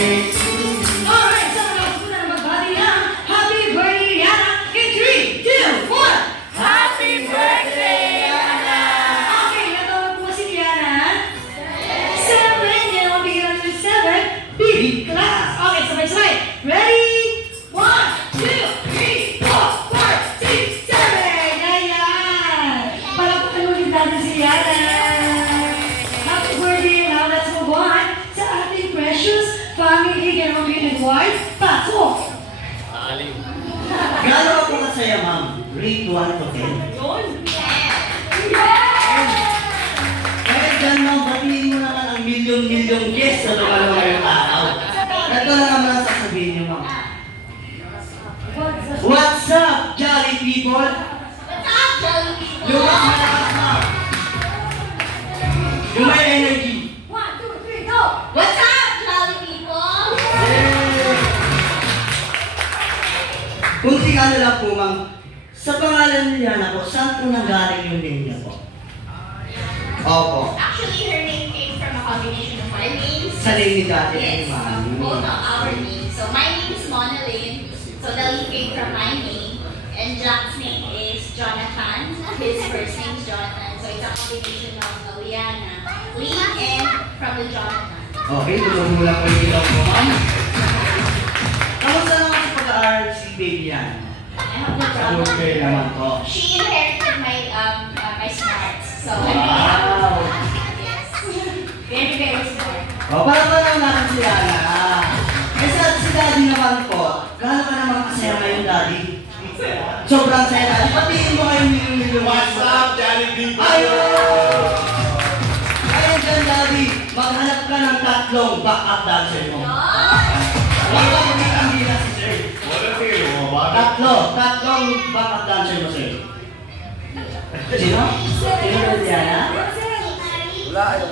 Alright, so now muna magbati ng Happy Birthday, Yana! In 3, 2, 1! Happy birthday, Yana! Okay, natawag po si Yana. 7, yan ang bigyan natin ng 7. Big class! Okay, sabay-sabay. Ready? 1, 2, 3, 4, 5, 6, 7! Ayan! Palakpakan ulit natin si Yana. Happy birthday! Now let's move on sa ating precious family. Yan ang bigyan ng award. Pasok! Gano'n ako masaya, ma'am? Rate 1 to 10. Yun! Kahit dyan, ma'am, batiin mo naman ang milyong-milyong guests na dumalo ngayong araw. Ito na naman ang sasabihin niyo, ma'am. What's up, jolly people? What's up, jolly people? Yung mas malakas, ma'am. Yung may energy. 1, 2, 3, go! What's up, jolly people? Kung tingano lang po, ma'am, sa pangalan niya na po, saan po nanggaling yung name niya po? Opo. Actually, her name came from a combination of our names. Sa name ni Daddy Yes, and Mommy. both of our names. So my name is Mona Lynn. So the Lee came from my name. And Jack's name is Jonathan. His first name is Jonathan. So it's a combination of Liana, Lee, and from the Jonathan. Okay, tulong mo lang po yung ilaw mo, ma'am. Kamusta naman sa pag-aaral si baby yan? I have no Sa problem. good naman po. She inherited my smarts. So Wow! yes. Very, very smart. O, para naman natin si Yana. Eh, si Daddy naman po, gaano ka naman kasaya ngayon, Daddy? Sobrang saya, Daddy. Patiin mo kayo milyong-milyong. What's up, Jolly people? Ayun! Ayun dyan, Daddy. Maghanap ka ng tatlong backup dancer mo. Wala mo ang hila si Sir. Wala kayo, bakit? Tatlong backup dancer mo, Sir. Sino? Sino ba si Yana? Wala, ayaw.